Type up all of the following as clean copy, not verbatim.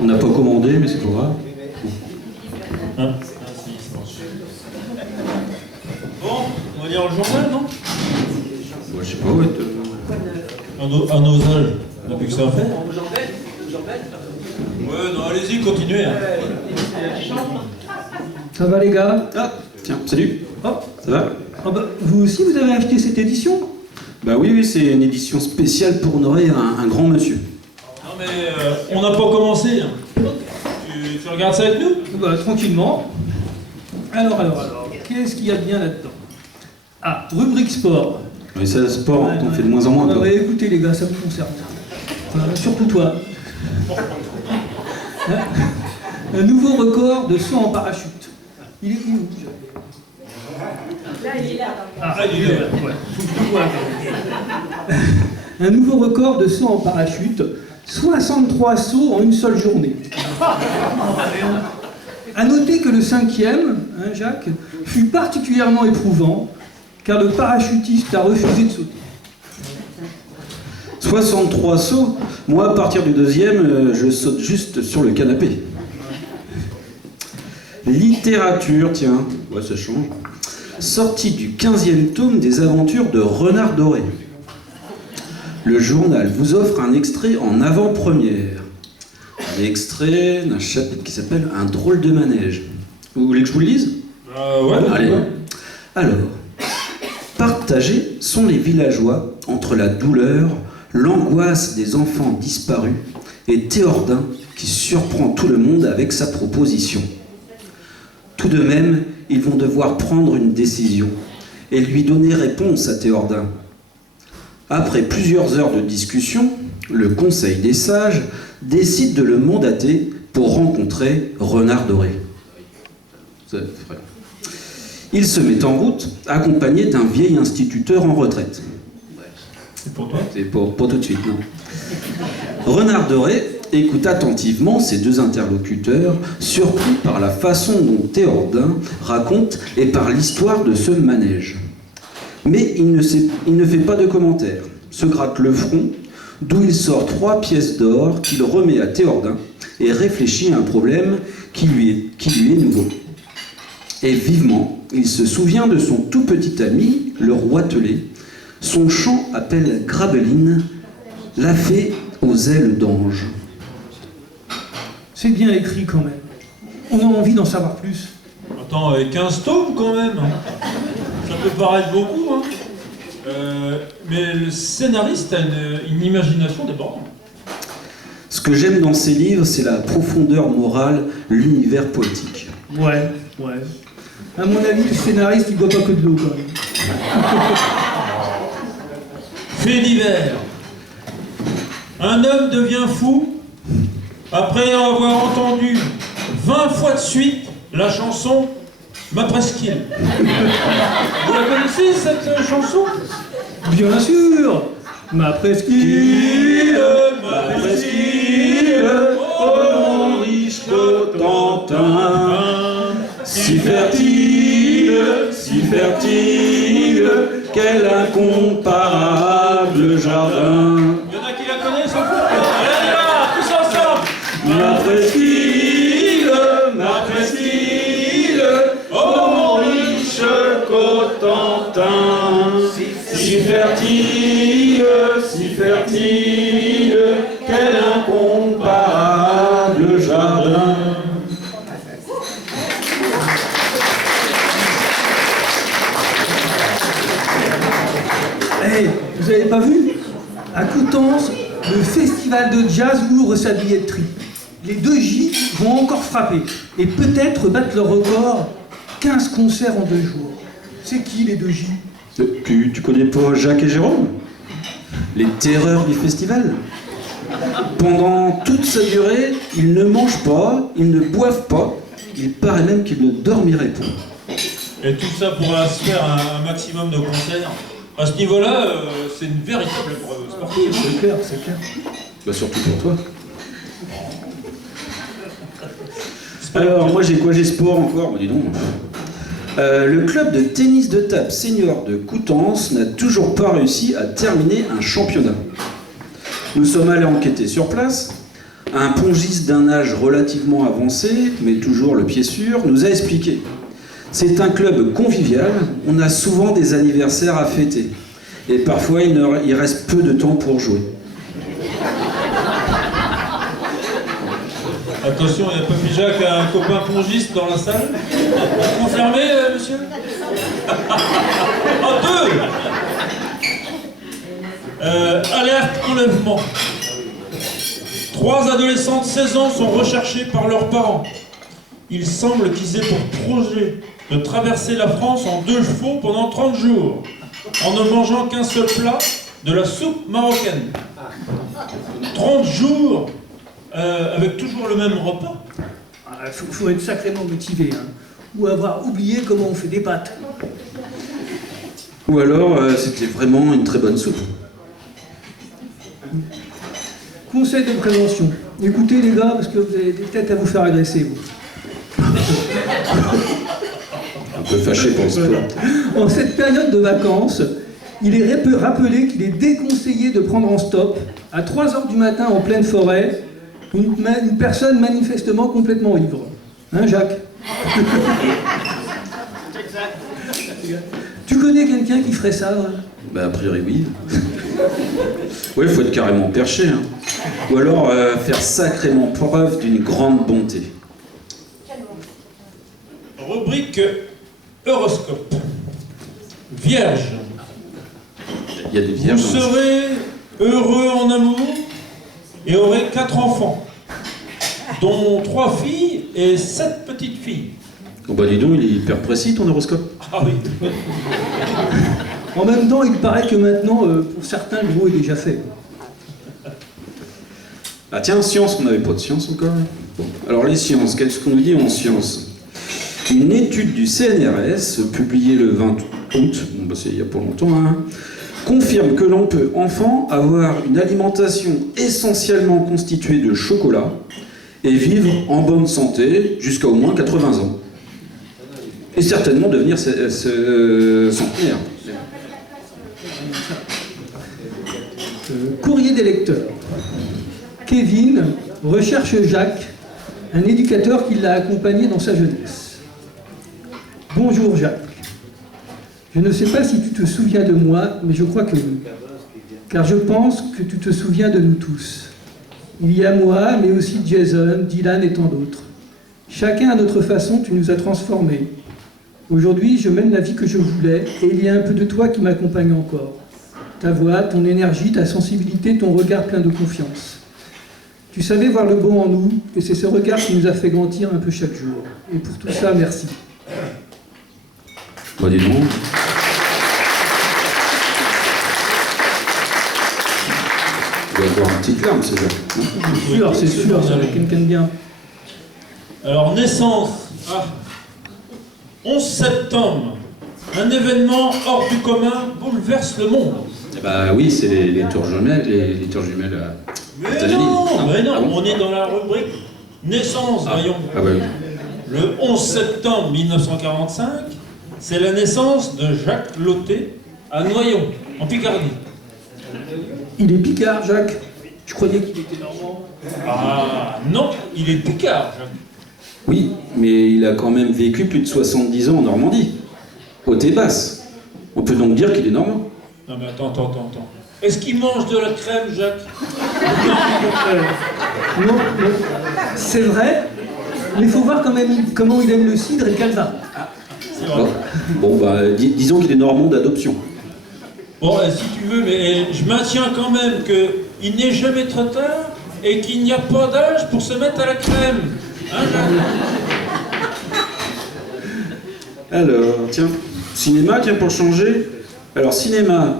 On n'a pas commandé, mais c'est pas grave. Hein bon, on va lire le journal, non? Bon, je sais pas, ouais. À nos âges, on n'a plus que ça à faire. Ouais, non, allez-y, continuez. Hein. Ça va les gars? Ah, tiens, salut. Oh, Ça va? oh bah, vous aussi vous avez acheté cette édition? Bah oui, c'est une édition spéciale pour honorer un grand monsieur. Non mais, on n'a pas commencé. Hein. Tu regardes ça avec nous? Bah tranquillement. Alors, qu'est-ce qu'il y a de bien là-dedans? Ah, rubrique sport. Mais ça, le sport, on fait de moins en moins. Quoi. Ouais, écoutez les gars, ça vous concerne. Enfin, surtout toi. Un nouveau record de saut en parachute. Il est où? Là, il est là. Ah, il est là. Ouais. Faut que je le voie. Un nouveau record de saut en parachute. 63 sauts en une seule journée. A noter que le 5e, hein, Jacques, fut particulièrement éprouvant, car le parachutiste a refusé de sauter. 63 sauts. Moi, à partir du 2e, je saute juste sur le canapé. Littérature, tiens, ouais, ça change. Sortie du 15e tome des aventures de Renard Doré. Le journal vous offre un extrait en avant-première. Un extrait d'un chapitre qui s'appelle Un drôle de manège. Vous voulez que je vous le lise? Ouais. Allez. Alors, partagés sont les villageois entre la douleur, l'angoisse des enfants disparus et Théordin qui surprend tout le monde avec sa proposition. Tout de même, ils vont devoir prendre une décision et lui donner réponse à Théordin. Après plusieurs heures de discussion, le Conseil des sages décide de le mandater pour rencontrer Renard Doré. C'est vrai. Il se met en route, accompagné d'un vieil instituteur en retraite. C'est pour toi? C'est pour tout de suite, non. Renard Doré écoute attentivement ces deux interlocuteurs, surpris par la façon dont Théordin raconte et par l'histoire de ce manège. Mais il ne fait pas de commentaires, se gratte le front, d'où il sort 3 pièces d'or qu'il remet à Théordin et réfléchit à un problème qui lui est nouveau. Et vivement, il se souvient de son tout petit ami, le roitelet. Son chant appelle Grabeline, la fée aux ailes d'ange. C'est bien écrit quand même. On a envie d'en savoir plus. Attends, avec 15 tomes quand même. Ça peut paraître beaucoup, hein. Mais le scénariste a une imagination débordante. Ce que j'aime dans ces livres, c'est la profondeur morale, l'univers poétique. Ouais. À mon avis, le scénariste, il boit pas que de l'eau quand même. Fait divers. Un homme devient fou après avoir entendu 20 fois de suite la chanson Ma Presqu'île. Vous la connaissez cette chanson? Bien sûr. Ma presqu'île, oh mon riche Cotentin, si fertile, quel incomparable jardin. Il y en a qui la connaissent en fait. Allez là, tous ensemble. Ma presqu'île, oh mon riche Cotentin, si fertile, quel incomparable jardin. Hey, vous avez pas vu? À Coutances, le festival de jazz ouvre sa billetterie. Les 2J vont encore frapper et peut-être battre leur record. 15 concerts en 2 jours. C'est qui les 2J? Tu connais pas Jacques et Jérôme? Les terreurs du festival? Pendant toute sa durée, ils ne mangent pas, ils ne boivent pas, il paraît même qu'ils ne dormiraient pas. Et tout ça pour se faire un maximum de concerts. À ce niveau-là, c'est une véritable épreuve sportive. C'est clair. Bah surtout pour toi. Alors, moi j'ai sport encore, bah, dis donc. Le club de tennis de table senior de Coutances n'a toujours pas réussi à terminer un championnat. Nous sommes allés enquêter sur place. un pongiste d'un âge relativement avancé, mais toujours le pied sûr, nous a expliqué. C'est un club convivial, on a souvent des anniversaires à fêter. Et parfois, il reste peu de temps pour jouer. Attention, il y a Papy Jacques, un copain pongiste dans la salle. Confirmé, monsieur? En deux. Alerte enlèvement. 3 adolescents de 16 ans sont recherchés par leurs parents. Il semble qu'ils aient pour projet de traverser la France en 2 chevaux pendant 30 jours, en ne mangeant qu'un seul plat, de la soupe marocaine. 30 jours avec toujours le même repas. Il faut être sacrément motivé, hein. Ou avoir oublié comment on fait des pâtes. Ou alors, c'était vraiment une très bonne soupe. Conseil de prévention. Écoutez les gars, parce que vous avez des têtes à vous faire agresser, vous. Un peu fâché pour ce sport. En cette période de vacances, il est rappelé qu'il est déconseillé de prendre en stop, à 3 h du matin en pleine forêt, une personne manifestement complètement ivre. Hein, Jacques? Tu connais quelqu'un qui ferait ça? Ouais? Bah, a priori, oui. Oui, il faut être carrément perché. Hein. Ou alors faire sacrément preuve d'une grande bonté. Rubrique horoscope. Vierge. Il y a des vierges. Vous serez heureux en amour et aurez 4 enfants, dont 3 filles et 7 petites filles. Oh bah dis donc, il est hyper précis ton horoscope. Ah oui. En même temps, il paraît que maintenant, pour certains, le gros est déjà fait. Ah tiens, science, on n'avait pas de science encore. Bon. Alors les sciences, qu'est-ce qu'on dit en sciences? Une étude du CNRS, publiée le 20 août, bon bah c'est il y a pas longtemps, hein, confirme que l'on peut, enfant, avoir une alimentation essentiellement constituée de chocolat et vivre en bonne santé jusqu'à au moins 80 ans. Et certainement devenir centenaire. Courrier des lecteurs. Kevin recherche Jacques, un éducateur qui l'a accompagné dans sa jeunesse. Bonjour Jacques. Je ne sais pas si tu te souviens de moi, mais je crois que oui. Car je pense que tu te souviens de nous tous. Il y a moi, mais aussi Jason, Dylan et tant d'autres. Chacun à notre façon, tu nous as transformés. Aujourd'hui, je mène la vie que je voulais, et il y a un peu de toi qui m'accompagne encore. Ta voix, ton énergie, ta sensibilité, ton regard plein de confiance. Tu savais voir le bon en nous, et c'est ce regard qui nous a fait grandir un peu chaque jour. Et pour tout ça, merci. Bah dis donc. Il doit avoir une petite larme, c'est ça. C'est sûr, ça avec quelqu'un de bien. Alors, naissance. 11 septembre. Un événement hors du commun bouleverse le monde. Eh bah oui, c'est les tours jumelles, les tours jumelles aux Mais États-Unis. non, mais non, Ah bon on est dans la rubrique naissance, voyons. Ah bah oui. Le 11 septembre 1945, c'est la naissance de Jacques Loté à Noyon, en Picardie. Il est picard, Jacques. Je croyais qu'il était normand. Ah non, il est picard, Jacques. Oui, mais il a quand même vécu plus de 70 ans en Normandie, haute et basse. On peut donc dire qu'il est normand. Non mais attends. Est-ce qu'il mange de la crème, Jacques? Non, c'est vrai, mais il faut voir quand même comment il aime le cidre et le calva. C'est vrai. Bon bah, disons qu'il est normand d'adoption. Bon, si tu veux, mais je maintiens quand même qu'il n'est jamais trop tard et qu'il n'y a pas d'âge pour se mettre à la crème. Hein, Jacques? Alors, tiens, cinéma, pour changer. Alors, cinéma,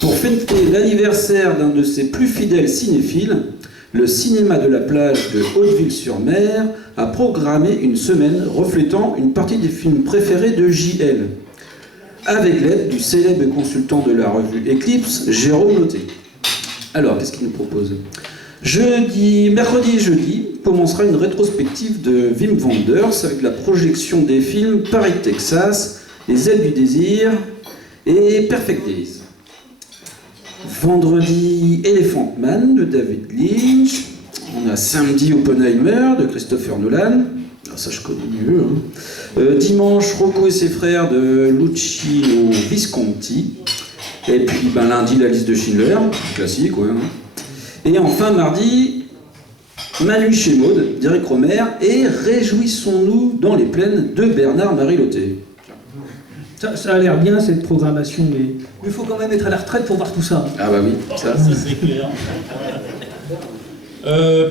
pour fêter l'anniversaire d'un de ses plus fidèles cinéphiles, le cinéma de la plage de Hauteville-sur-Mer a programmé une semaine reflétant une partie des films préférés de JL, avec l'aide du célèbre consultant de la revue Eclipse, Jérôme Loté. Alors, qu'est-ce qu'il nous propose? Mercredi et jeudi, commencera une rétrospective de Wim Wenders avec la projection des films Paris, Texas, Les Ailes du Désir et Perfect Days. Vendredi, Elephant Man de David Lynch. On a Samedi Oppenheimer de Christopher Nolan. Ah, ça, je connais mieux. Hein. Dimanche, Rocco et ses frères de Luchino Visconti. Et puis lundi, La liste de Schindler. Classique, ouais. Hein. Et enfin, mardi, Manu chez Maud d'Éric Romer. Et Réjouissons-nous dans les plaines de Bernard-Marie Loté. Ça a l'air bien cette programmation, mais il faut quand même être à la retraite pour voir tout ça. Ah bah oui, ça. Ça c'est clair.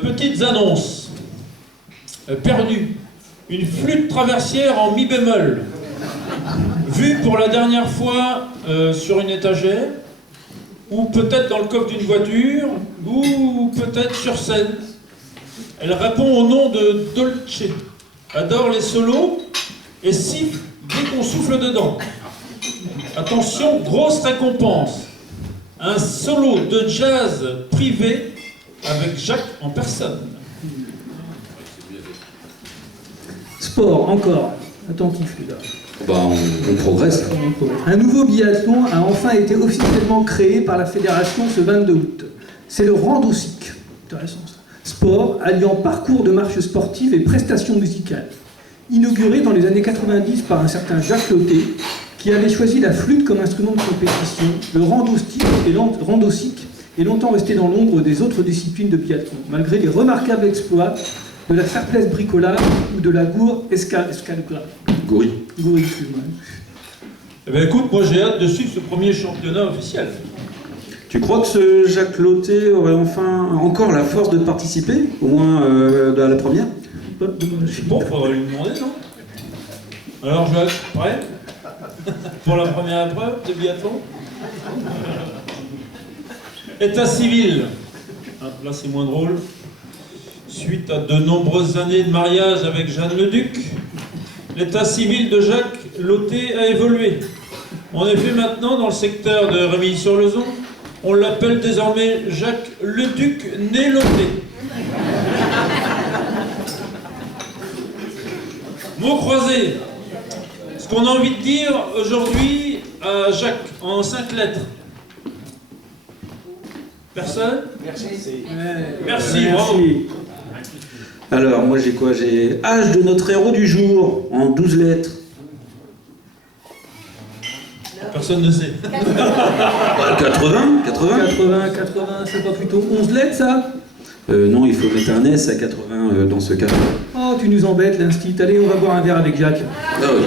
Petites annonces. Perdu. Une flûte traversière en mi bémol. Vue pour la dernière fois sur une étagère, ou peut-être dans le coffre d'une voiture, ou peut-être sur scène. Elle répond au nom de Dolce. Adore les solos et siffle dès qu'on souffle dedans. Attention, grosse récompense. Un solo de jazz privé avec Jacques en personne. Sport, encore. Attentif, les gars. Bah, on progresse. Un nouveau biathlon a enfin été officiellement créé par la fédération ce 22 août. C'est le Randosic. Intéressant ça. Sport alliant parcours de marche sportive et prestations musicales. Inauguré dans les années 90 par un certain Jacques Loté, qui avait choisi la flûte comme instrument de compétition, le Randosic est longtemps resté dans l'ombre des autres disciplines de biathlon, malgré les remarquables exploits de la Fairplace bricolage ou de la Gour Escalgra. Goury. Goury, excuse-moi. Eh ben écoute, moi j'ai hâte de suivre ce premier championnat officiel. Tu crois que ce Jacques Loté aurait enfin encore la force de participer, au moins à la première? Bon, faudrait lui demander, non? Alors Jacques, prêt? Pour la première épreuve de biathlon? État civil. Ah, là c'est moins drôle. Suite à de nombreuses années de mariage avec Jeanne Leduc, l'état civil de Jacques Loté a évolué. En effet, maintenant, dans le secteur de Rémilly-sur-Lezon, on l'appelle désormais Jacques Leduc né Loté. Mot croisé. Ce qu'on a envie de dire aujourd'hui à Jacques en 5 lettres. Personne? Merci. Merci, bravo. Alors, moi j'ai quoi? J'ai âge de notre héros du jour, en 12 lettres. Personne ne sait. 80, c'est pas plutôt 11 lettres, ça? Non, il faut mettre un S à 80 dans ce cas. Oh, tu nous embêtes, l'instit. Allez, on va boire un verre avec Jacques. Ah, ok.